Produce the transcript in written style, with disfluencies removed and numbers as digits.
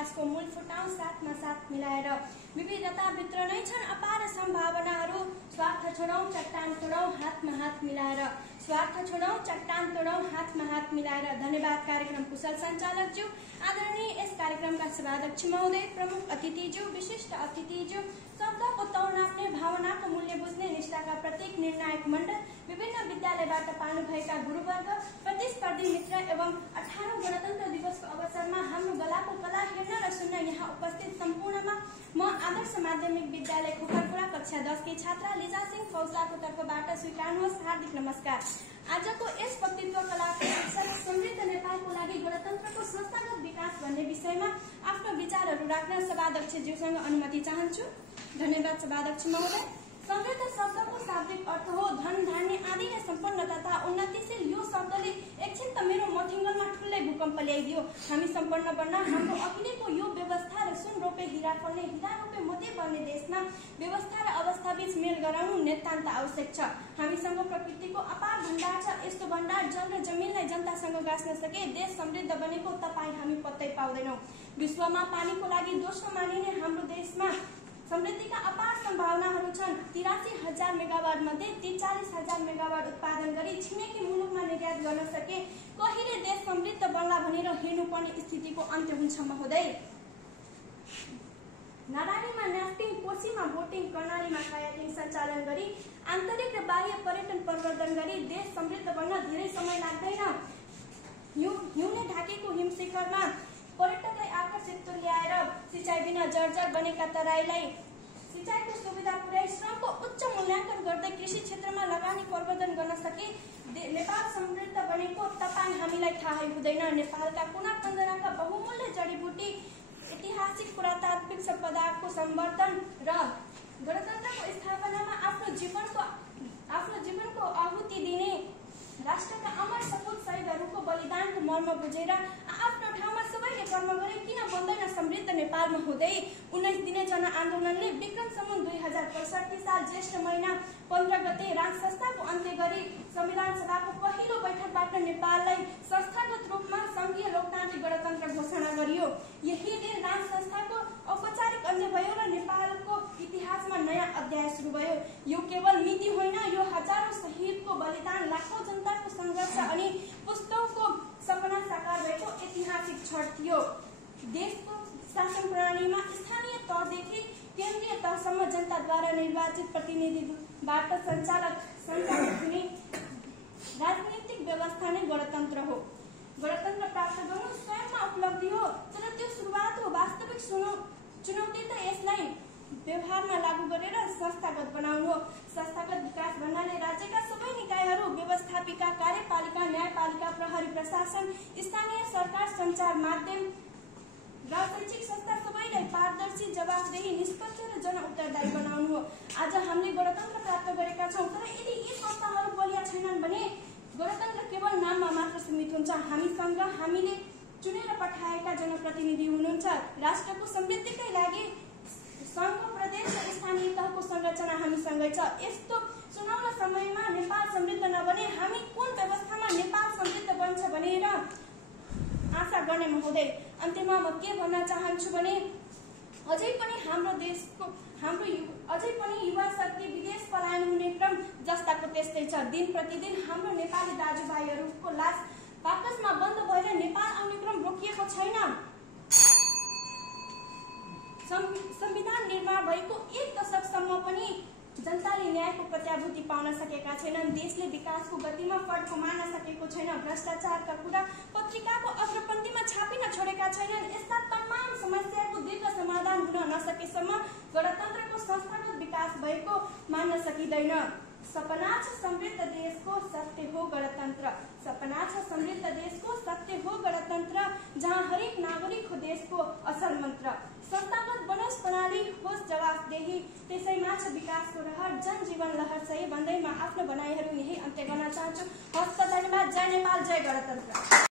विकासको मूल फुटाउँ साथमा साथ मिलाएर। विविधताभित्र नै छन् अपार सम्भावनाहरू। स्वार्थ छोडौं चट्टान तोडौं हातमा हात मिलाएर। स्वार्थ छोडौं चट्टान तोडौं हातमा हात मिलाएर। धन्यवाद कार्यक्रम कुशल सञ्चालकज्यू, आदरणीय यस कार्यक्रमका सभाध्यक्ष महोदय, प्रमुख अतिथिज्यू, विशिष्ट अतिथिज्यू, शब्दको तौल नाप्ने, भावनाको मूल्य बुझ्ने, निष्ठाका प्रतीक निर्णायक मण्डल, विभिन्न विद्यालयबाट पाल्नुभएका गुरुवर्ग, प्रतिस्पर्धी मित्र एवं 18औं गणतन्त्र दिवसको अवसरमा हाम्रो गलाको कला हेर्न र सुन्न यहाँ उपस्थित सम्पूर्णमा म आदर्श माध्यमिक विद्यालय खोखरपुरा कक्षा 10 की छात्रा लिजा सिंह फौजलाको तर्फबाट स्वीकार्नुहोस् हार्दिक नमस्कार। आजको यस वक्तव्य कलाको शीर्षक समृद्ध नेपालको लागि गणतन्त्रको संस्थागत विकास भन्ने विषयमा आफ्नो विचारहरू राख्न सभाध्यक्षज्यूसँग अनुमति चाहन्छु। धन्यवाद सभाध्यक्ष महोदय। समृद्ध शब्दको शाब्दिक अर्थ हो धन, धान्य आदि नै सम्पन्न तथा उन्नतिशील। यो शब्दले एकछिन त मेरो मथिङ्गलमा ठुलै भूकम्प ल्याइदियो। हामी सम्पन्न बन्न हाम्रो अहिलेको यो व्यवस्था र सुन रोपे हिरा फल्ने, हिरा रोपे मोती पर्ने देशमा व्यवस्था र अवस्थाबीच मेल गराउनु नितान्त आवश्यक छ। हामीसँग प्रकृतिको अपार भण्डार छ। यस्तो भण्डार जल र जमिनलाई जनतासँग गाँच्न सके देश समृद्ध बनेको तपाईँ हामी पत्तै पाउँदैनौँ। विश्वमा पानीको लागि दोस्रो मानिने हाम्रो देशमा समृद्धिका अपार सम्भावनाहरू छन्। 83,000 मेगावाट मध्ये 43,000 मेगावाट उत्पादन गरी छिमेकी मुलुकमा निर्यात गर्न सके कहिले देश समृद्ध बन्ला भनेर हेर्नुपर्ने स्थितिको अन्त्य हुन्छ महोदय। नारायणीमा न्याफ्टिङ, कोशीमा बोटिङ, कर्णालीमा कायाकिङ सञ्चालन गरी आन्तरिक र बाह्य पर्यटन प्रवर्धन गरी देश समृद्ध बन्न धेरै समय लाग्दैन। हिउँले ढाकेको हिमशिखरमा पर्यटकलाई आकर्षित तुल्याएर सिँचाइ बिना जर्जर बनेका तराईलाई सिँचाइको सुविधा पुर्याई श्रमको उच्च मूल्याङ्कन गर्दै कृषि क्षेत्रमा लगानी प्रवर्धन गर्न सके नेपाल समृद्ध बनेको तपाईँ हामीलाई थाहै हुँदैन। नेपालका कुना कन्दराका बहुमूल्य जडीबुटी, ऐतिहासिक पुरातात्विक सम्पदाको संवर्धन र गणतन्त्रको स्थापनामा आफ्नो जीवनको आहुति दिने राष्ट्रका अमर सपूत शहीदहरूको बलिदानको मर्म बुझेर आफ्नो ठाउँमा सबैले कर्म गरे किन बन्दैन समृद्ध नेपाल महोदय। 19 दिने जनआन्दोलनले विक्रम सम्वत 2065 साल ज्येष्ठ महिना 15 गते राज संस्थाको अन्त्य गरी संविधान सभाको पहिलो बैठकबाट नेपाललाई संस्थागत रूपमा संघीय लोकतान्त्रिक गणतन्त्र घोषणा गरियो। यही दिन राज संस्थाको औपचारिक अन्त्य भयो र नेपालको इतिहासमा नयाँ अध्याय सुरु भयो। यो केवल मिति होइन, यो हजारौं शहीदको बलिदान, लाखौं जनताको संघर्ष अनि पुस्तौंको सपना साकार भएको ऐतिहासिक क्षण थियो। देशको शासन प्रणालीमा स्थानीय तहदेखि केन्द्रीय तहसम्म जनताद्वारा निर्वाचित प्रतिनिधिबाट सञ्चालक हुने राजनीतिक व्यवस्था नै गणतन्त्र हो। गणतन्त्र प्राप्त गर्नु स्वयंमा उपलब्धि हो, तर त्यो सुरुवात हो। वास्तविक चुनौती त यसलाई व्यवहारमा लागू गरेर संस्थागत बनाउनु हो। संस्थागत विकास भन्नाले राज्यका सबै निकायहरू, व्यवस्थापिका, कार्यपालिका, न्यायपालिका, प्रहरी प्रशासन, स्थानीय सरकार, सञ्चार माध्यम र शैक्षिक संस्था सबैलाई पारदर्शी, जवाफदेही, निष्पक्ष र जन उत्तरदायी बनाउनु हो। आज हामीले गणतन्त्र प्राप्त गरेका छौँ, तर यदि यी संस्थाहरू बलिया छैनन् भने गणतन्त्र केवल नाममा मात्र सीमित हुन्छ। हामीसँग हामीले चुनेर पठाएका जनप्रतिनिधि हुनुहुन्छ। राष्ट्रको समृद्धिकै लागि संघ, प्रदेश र स्थानीय तहको संरचना हामीसँगै छ। यस्तो सुनौलो समयमा नेपाल समृद्ध नबने हामी कुन व्यवस्थामा नेपाल समृद्ध बन्छ भनेर आशा गर्ने महोदय। अन्त्यमा म के भन्न चाहन्छु भने अझै पनि युवा शक्ति विदेश पलायन हुने क्रम जस्ताको त्यस्तै छ। दिन प्रतिदिन हाम्रो नेपाली दाजुभाइहरूको लास बाकसमा बन्द भएर नेपाल आउने क्रम रोकिएको छैन। संविधान निर्माण भएको 1 दशकसम्म पनि जनताले न्यायको प्रत्याभूति पाउन सकेका छैनन्। देशले विकासको गतिमा फड्को मार्न सकेको छैन। भ्रष्टाचारका कुरा पत्रिकाको अग्रपन्थीमा छापिन छोडेका छैनन्। यस्ता तमाम समस्याको दीर्घ समाधान हुन नसकेसम्म गणतन्त्रको संस्थागत विकास भएको मान्न सकिँदैन। सपना छ समृद्ध देशको, सत्य हो गणतन्त्र। सपना छ समृद्ध देशको, सत्य हो गणतन्त्र, जहाँ हरेक नागरिक हो देशको असल मन्त्र। संस्थागत बनोस् प्रणाली, होस् जवाफदेही, त्यसैमा छ विकासको रहर, जनजीवन लहर सही भन्दै म आफ्नो भनाइहरू यही अन्त्य गर्न चाहन्छु। हस्त धन्यवाद। जय नेपाल, जय गणतन्त्र।